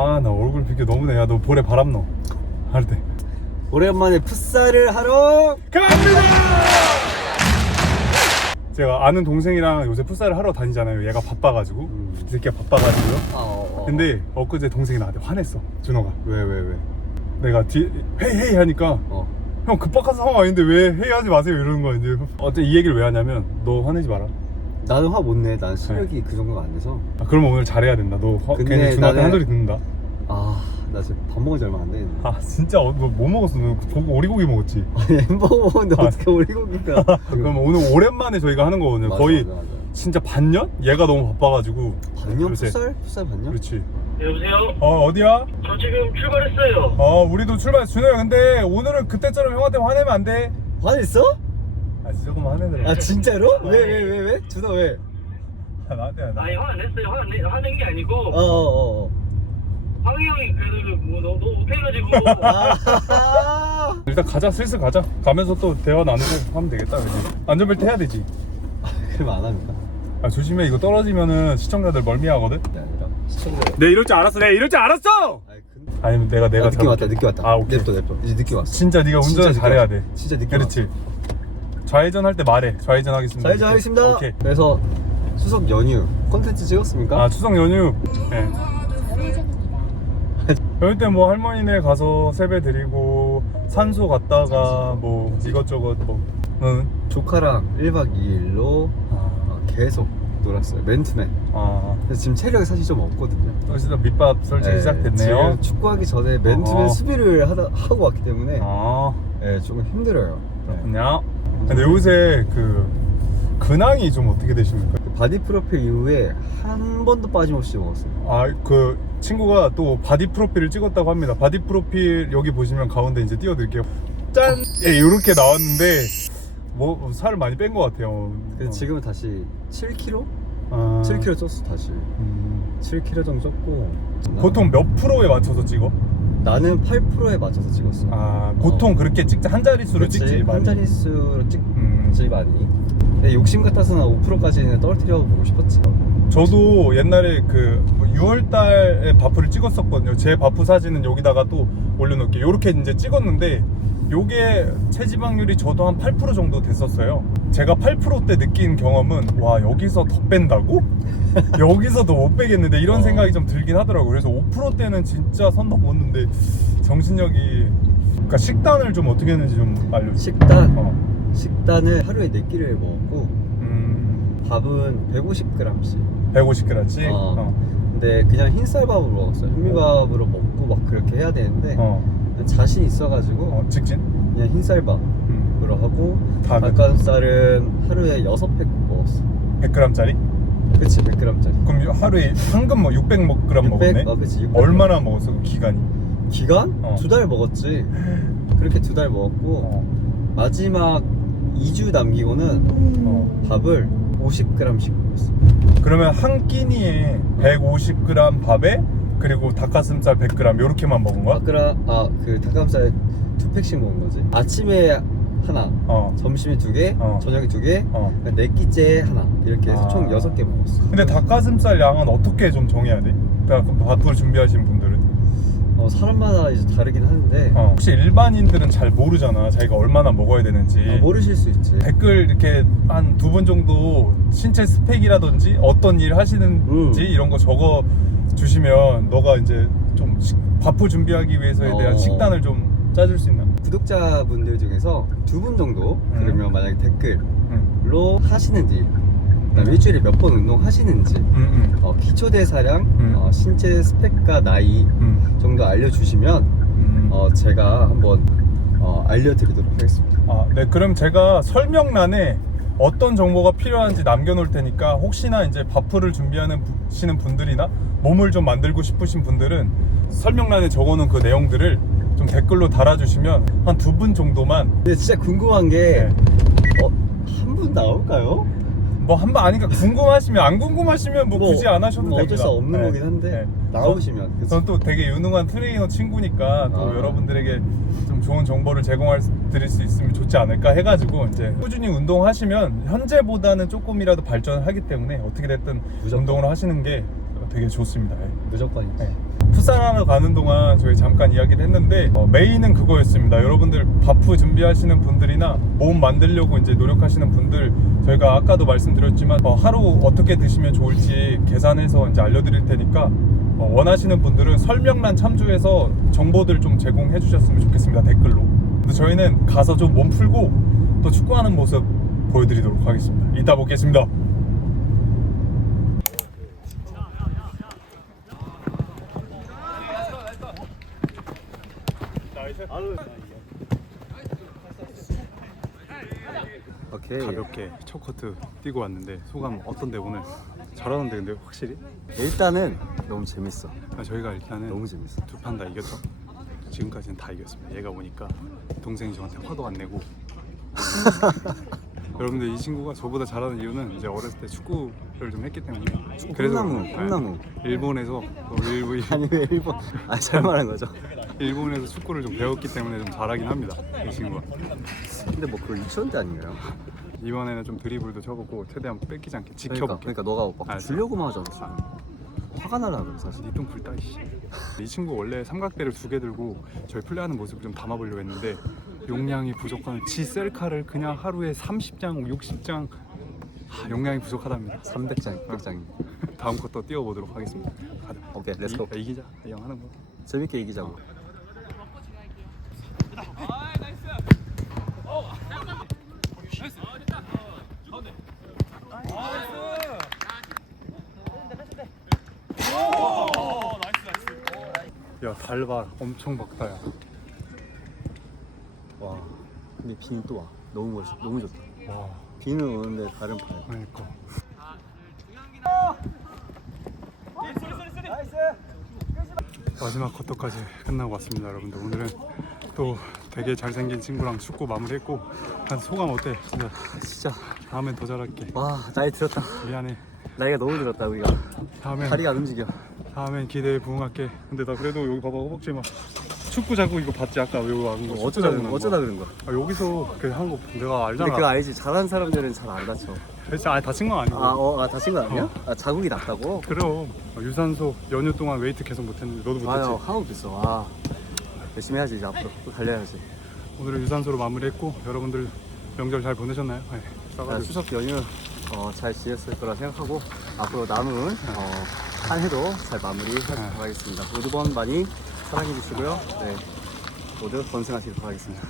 아 나 얼굴 비켜 너무 내야 너 볼에 바람 넣어 할 때. 오랜만에 풋살을 하러 갑니다! 제가 아는 동생이랑 요새 풋살을 하러 다니잖아요. 얘가 바빠가지고. 음. 이 새끼가 바빠가지고요. 아, 어, 어. 근데 엊그제 동생이 나한테 화냈어. 준호가. 왜 왜 왜? 내가 뒤 헤이 헤이 하니까 어. 형 급박한 상황 아닌데 왜 헤이 하지 마세요 이러는 거야 이제. 어때 이 얘기를 왜 하냐면 너 화내지 마라. 나는 화 못 내. 난 실력이 그 정도가 안 돼서. 아, 그러면 오늘 잘해야 된다. 너 화, 근데 괜히 준호한테 나는- 한 소리 듣는다. 아, 나 지금 밥 먹은 지 얼마 안 됐는데. 아 진짜 어, 너뭐 먹었어? 너 고기, 오리고기 먹었지? 아니 햄버거 먹었는데 아. 어떻게 오리고기가? 그럼 오늘 오랜만에 저희가 하는 거거든요. 맞아, 거의 맞아, 맞아. 진짜 반년? 얘가 너무 바빠가지고. 반년 요새. 풋살? 풋살 반년? 그렇지. 네, 여보세요? 어 어디야? 저 지금 출발했어요. 어 우리도 출발 준호야 근데 오늘은 그때처럼 형한테 화내면 안 돼. 화냈어? 아 조금만 화내더라. 아 진짜로? 왜 왜 왜 왜? 준호 왜? 아, 나한테 나. 아니 화안 냈어요. 화안 내, 화낸 게 아니고 어어어 어. 황희 형이 그래도 뭐 너무, 너무 못해가지고 아. 일단 가자 슬슬 가자. 가면서 또 대화 나누고 하면 되겠다. 그지? 안전벨트 해야 되지. 그러면 안 합니까? 아 조심해 이거 떨어지면은 시청자들 멀미하거든. 그게 아니라 시청자. 내 이럴 줄 알았어. 내 이럴 줄 알았어. 아니 근데. 아니면 내가 내가 아, 늦게 잡을게. 왔다 늦게 왔다. 아 오케이. 냅둬 냅둬. 이제 늦게 왔어. 진짜 네가 운전을 진짜 잘해야 돼. 왔어. 진짜 늦게 그렇지. 좌회전 할 때 말해. 좌회전 하겠습니다. 자 이제 하겠습니다. 오케이. 그래서 추석 연휴 콘텐츠 찍었습니까? 아 추석 연휴. 예. 이럴 때뭐 할머니네 가서 세배 드리고 산소 갔다가 뭐 이것저것 뭐 응. 조카랑 1박 2일로 어, 계속 놀았어요. 맨투맨. 아 그래서 지금 체력이 사실 좀 없거든요. 벌써 밑밥 설치 네, 시작됐네요. 지금 축구하기 전에 맨투맨 어. 수비를 하다, 하고 왔기 때문에 아 네, 조금 힘들어요. 네. 그렇군요. 근데 요새 그 근황이 좀 어떻게 되십니까? 그 바디 프로필 이후에 한 번도 빠짐없이 먹었어요. 아 그 친구가 또 바디 프로필을 찍었다고 합니다. 바디 프로필 여기 보시면 가운데 이제 띄워드릴게요. 짠! 예, 이렇게 나왔는데 뭐 살을 많이 뺀 것 같아요. 그래서 어. 지금은 다시 7kg? 아, 7kg 쪘어 다시. 음. 7kg 정도 쪘고. 보통 몇 프로에 맞춰서 찍어? 나는 8%에 맞춰서 찍었어. 아 보통 그렇게 찍지 한 자릿수로 그치, 찍지 한 많이. 자릿수로 찍지 음. 많이. 근데 욕심 같아서는 5%까지는 떨어뜨려 보고 싶었지. 저도 옛날에 그 6월달에 바프를 찍었었거든요. 제 바프 사진은 여기다가 또 올려놓을게요. 이렇게 이제 찍었는데 요게 체지방률이 저도 한 8% 정도 됐었어요. 제가 8%때 느낀 경험은 와 여기서 더 뺀다고? 여기서 더 못 빼겠는데 이런 어. 생각이 좀 들긴 하더라고요. 그래서 5%때는 진짜 선 넘었는데 정신력이 그러니까 식단을 좀 어떻게 했는지 좀 알려주세요. 식단 어. 식단을 하루에 4끼를 먹었고 음, 밥은 150g씩. 150g씩. 어. 어. 근데 그냥 흰쌀밥으로 먹었어요. 현미밥으로 먹고 막 그렇게 해야 되는데 어. 자신 있어가지고 어, 직진. 그냥 흰쌀밥으로 음. 하고 닭은? 닭가슴살은 하루에 6팩 먹었어. 100g짜리? 그치 100g짜리. 그럼 하루에 황금 뭐 600g 먹었네? 어 그치 600. 얼마나 먹었어 그 기간이? 기간? 어. 두 달 먹었지. 그렇게 두 달 먹었고 어. 마지막 2주 남기고는 어. 밥을 50g씩 먹었어. 그러면 한 끼니에 150g 밥에 그리고 닭가슴살 100g 이렇게만 먹은 거야? 아그라 아그 닭가슴살 두 팩씩 먹은 거지. 아침에 하나, 어. 점심에 두 개, 어. 저녁에 두 개, 어. 네 끼째 하나 이렇게 해서 아. 총 여섯 개 먹었어. 근데 닭가슴살 양은 어떻게 좀 정해야 돼? 그러니까 그 밥을 준비하신 분들은 어, 사람마다 이제 다르긴 하는데 어. 혹시 일반인들은 잘 모르잖아 자기가 얼마나 먹어야 되는지 어, 모르실 수 있지. 댓글 이렇게 한 두 분 정도 신체 스펙이라든지 어떤 일 하시는지 음. 이런 거 적어 주시면 너가 이제 좀 식- 밥을 준비하기 위해서에 대한 어. 식단을 좀 짜줄 수 있나? 구독자분들 중에서 두 분 정도 음. 그러면 만약에 댓글로 응. 하시는 일, 그다음 에 일주일에 몇 번 운동하시는지, 응, 응, 어, 기초 대사량, 음. 어, 신체 스펙과 나이 응. 정도 알려주시면 응. 어, 제가 한번 어, 알려드리도록 하겠습니다. 아, 네, 그럼 제가 설명란에 어떤 정보가 필요한지 남겨놓을 테니까 혹시나 이제 바프를 준비하는 부- 시는 분들이나 몸을 좀 만들고 싶으신 분들은 설명란에 적어놓은 그 내용들을 좀 댓글로 달아주시면 한 두 분 정도만 근데 진짜 궁금한 게 네. 어, 한 분 나올까요? 뭐 한번 아니까 궁금하시면 안 궁금하시면 뭐, 굳이 안 하셔도 뭐 됩니다. 어쩔 수 없는 네. 거긴 한데 네. 나오시면 그치? 전또 되게 유능한 트레이너 친구니까 또 아. 여러분들에게 좀 좋은 정보를 제공할 수- 드릴 수 있으면 좋지 않을까 해가지고 이제 꾸준히 운동하시면 현재보다는 조금이라도 발전을 하기 때문에 어떻게 됐든 무조건. 운동을 하시는 게 되게 좋습니다. 예. 무조건이지. 네. 풋살하러 가는 동안 저희 잠깐 이야기를 했는데 어, 메인은 그거였습니다. 여러분들 바프 준비하시는 분들이나 몸 만들려고 이제 노력하시는 분들 저희가 아까도 말씀드렸지만 어, 하루 어떻게 드시면 좋을지 계산해서 이제 알려드릴 테니까 어, 원하시는 분들은 설명란 참조해서 정보들 좀 제공해 주셨으면 좋겠습니다 댓글로. 근데 저희는 가서 좀 몸 풀고 또 축구하는 모습 보여드리도록 하겠습니다. 이따 뵙겠습니다. 오케이. 가볍게 첫 커트 뛰고 왔는데 소감 어떤데 오늘 잘하는데 근데 확실히 일단은 너무 재밌어. 아, 저희가 일단은 너무 재밌어. 두 판 다 이겼죠 지금까지는 다 이겼습니다 얘가 오니까 동생이 저한테 화도 안 내고 여러분들 이 친구가 저보다 잘하는 이유는 이제 어렸을 때 축구를 좀 했기 때문에 콩나무, 네, 콩나무. 일본에서 또 일본, 아니 왜 일본? 아 잘 말한 거죠. 일본에서 축구를 좀 배웠기 때문에 좀 잘하긴 합니다 이 친구가 근데 뭐 그걸 유치원 때 아닌가요? 이번에는 좀 드리블도 쳐보고 최대한 뺏기지 않게 그러니까, 지켜볼게 그러니까 너가 막 알았어. 주려고만 하잖아. 화가 나라 그래 사실. 니똥 불다 이씨 이 친구 원래 삼각대를 두 개 들고 저희 플레이하는 모습을 좀 담아보려고 했는데 용량이 부족한 지 셀카를 그냥 하루에 30장 60장. 하, 용량이 부족하답니다. 300장, 600장이. 다음 컷도 띄워보도록 하겠습니다. 가자. 오케이, 렛츠고. 이, 이기자 이형 하는 거. 재밌게 이기자고. 야 달발 엄청 박다야 와. 근데 비는 또 와. 너무 멋있. 너무 좋다. 와 비는 오는데 다른 판. 그러니까 마지막 쿼터까지 끝나고 왔습니다 여러분들 오늘은 또 되게 잘생긴 친구랑 축구 마무리했고 한 소감 어때? 진짜 진짜. 다음엔 더 잘할게 와 나이 들었다. 미안해 나이가 너무 들었다 우리가. 다음엔 다리가 안 움직여. 다음엔 기대에 부응할게 근데 나 그래도 여기 봐봐 허벅지 막 축구 자국 이거 봤지 아까 여기 와는 거 어쩌다 그런 난 거. 어쩌다 거. 그런 거야. 아, 여기서 그한거 내가 근데 알잖아 그거 알지? 잘하는 사람들은 잘 안 다쳐. 진짜 아니 다친 건 아니고 아, 어, 아 다친 거 아니야? 어. 아 자국이 났다고? 그럼 어, 유산소 연휴 동안 웨이트 계속 못했는데 너도 못했지 아유 하나도 됐어. 아 열심히 해야지 이제 앞으로 또 달려야지. 오늘은 유산소로 마무리했고 여러분들 명절 잘 보내셨나요? 네, 자, 싸가지고 추석 연휴 어, 잘 지냈을 거라 생각하고 앞으로 남은 어, 한 해도 잘 마무리하도록 네. 하겠습니다. 모두 번 많이 사랑해 주시고요. 네, 모두 번승하시길 바라겠습니다.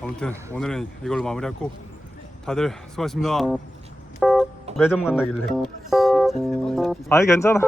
아무튼 오늘은 이걸로 마무리하고 다들 수고하셨습니다 매점 간다길래 아니 괜찮아